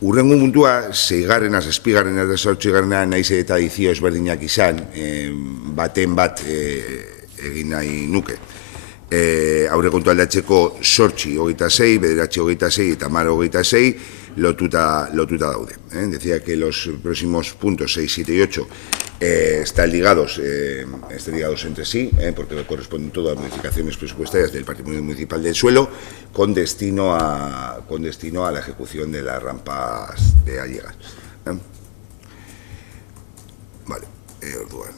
Urrengo puntua, 6. 7. eta 8. naiz eta edizio ezberdinak izan, baten bat egin nahi nuke. Aurrekontu aldatzeko 8,26, 9,26 eta 10,26 lotuta daude. Decía que los próximos puntos 6, 7 y 8 están ligados entre sí, porque corresponden todas las modificaciones presupuestarias del patrimonio municipal del suelo con destino a la ejecución de las rampas de Allegas. Vale, orduan.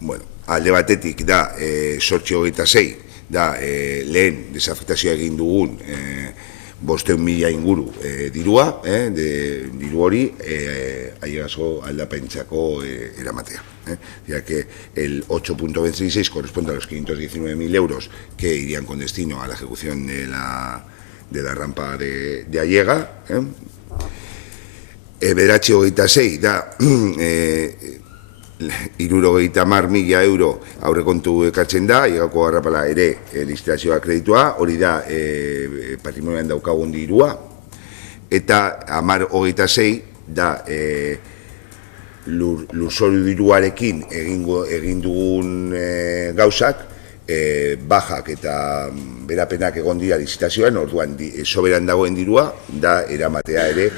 Bueno, alde batetik da 8,26 da lehen desafektazioa egin dugun 500.000 inguru dirua, diru hori Allegasko aldapentzako eramatea. Ya que el 8,26 corresponde a los 519.000 euros que irían con destino a la ejecución de la rampa de Allega. 9,26 da 70.000 euro aurrekontu ekartzen da, Allegako arrapala ere lizitazioa kreditua, hori da patrimonioan daukagun dirua, eta 10,26 da lurzoru diruarekin egin dugun gauzak, bajak eta berapenak egon dira lizitazioan, orduan soberan dagoen dirua, da eramatea ere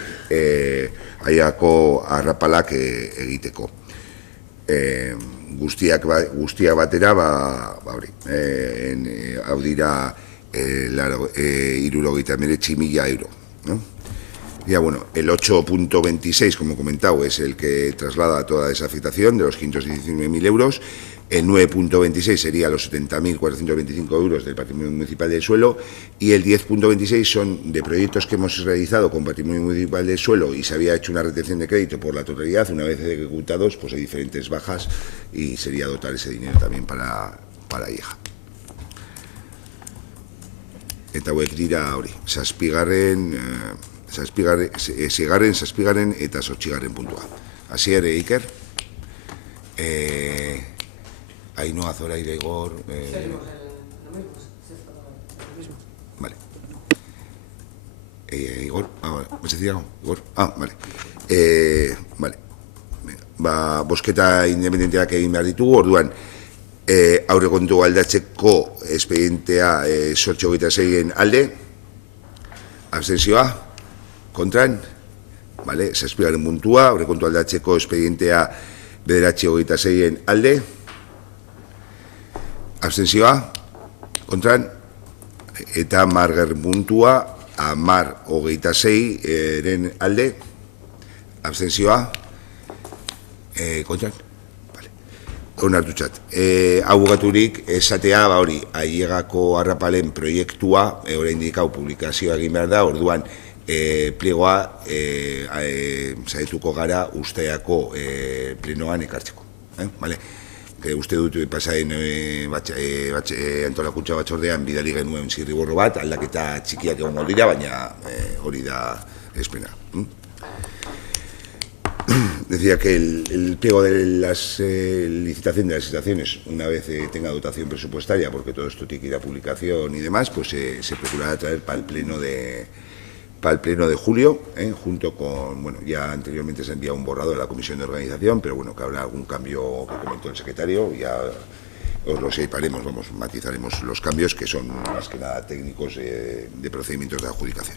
Allegako arrapalak egiteko. Guztiak batera, hori, hau dira 69.000 euro. Ya, bueno, el 8,26, como he comentado, es el que traslada toda esa afectación de los 519.000 euros. El 9,26 sería los 70.425 euros del patrimonio municipal del suelo y el 10,26 son de proyectos que hemos realizado con patrimonio municipal del suelo y se había hecho una retención de crédito por la totalidad. Una vez ejecutados, pues hay diferentes bajas y sería dotar ese dinero también para Allega. Eta hauek dira hori, 6. 7. eta 8. puntua. Así ere, Iker. Ainhoa, Zoraida, Igor... Vale. Igor, ¿me decía algo? Igor, vale. Vale. Bosketa independenteak egin behar ditugu, orduan, aurrekontu aldatzeko espedientea 8,26 alde, abstentzioa, kontran, vale, 6. puntua, aurrekontu aldatzeko espedientea 9,26 alde, abstentzioa, kontran, eta 10. puntua, 10,26 alde, abstentzioa, kontran, vale, onartutzat. Hau bukaturik, esatea, hori, Allegako arrapalen proiektua, oraindik hau publikazioa egin behar da, orduan, pliegoa saietuko gara usteako plenoan ekartzeko, vale? Uste dut pasaen antolakuntza batzordean bidali genuen zirriborro bat, aldaketa txikiak egon dira, baina hori da espena. Decía que el pliego de las licitación de las licitaciones, una vez tenga dotación presupuestaria, porque todo esto tiene que ir a publicación y demás, pues se procurará traer para el pleno de julio, junto con, bueno, ya anteriormente se ha enviado un borrador a la comisión de organización, pero bueno, que habrá algún cambio que comentó el secretario, ya os lo separemos, matizaremos los cambios que son más que nada técnicos de procedimientos de adjudicación.